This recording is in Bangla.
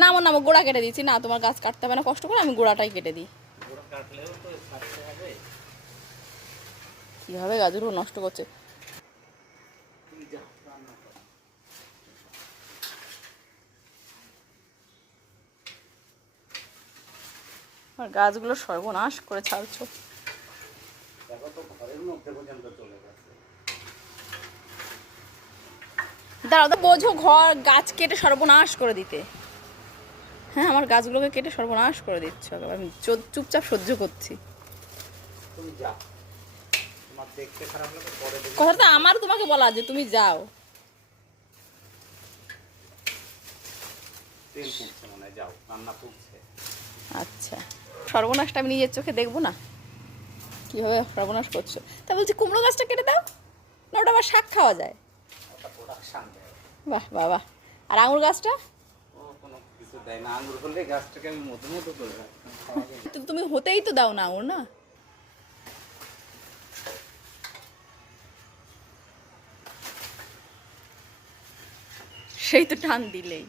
নামো নামো, গোড়া কেটে দিচ্ছি না, তোমার গাছ কাটতে হবে না কষ্ট করে, আমি গোড়াটাই কেটে দিই। কিভাবে গাছগুলো নষ্ট করছে। আর গাছগুলো সর্বনাশ করে ছাড়ছো। দাঁড়াও তো, বোঝো ঘর গাছ কেটে সর্বনাশ করে দিতে। হ্যাঁ, আমার গাছগুলোকে কেটে সর্বনাশ করে দিচ্ছ, আমি চুপচাপ সহ্য করছি। কথাটা আমার তোমাকে বলা যে তুমি যাও। আচ্ছা, সর্বনাশটা আমি নিজের চোখে দেখবো না? কিভাবে সর্বনাশ করছো। তা বলছি কুমড়ো গাছটা কেটে দাও না, ওটা আবার শাক খাওয়া যায়। বাহ বাহ বাহ। আর আঙুর গাছটা? তুমি হতেই তো দাও না আঙুর, না? সেই তো টান দিলেই।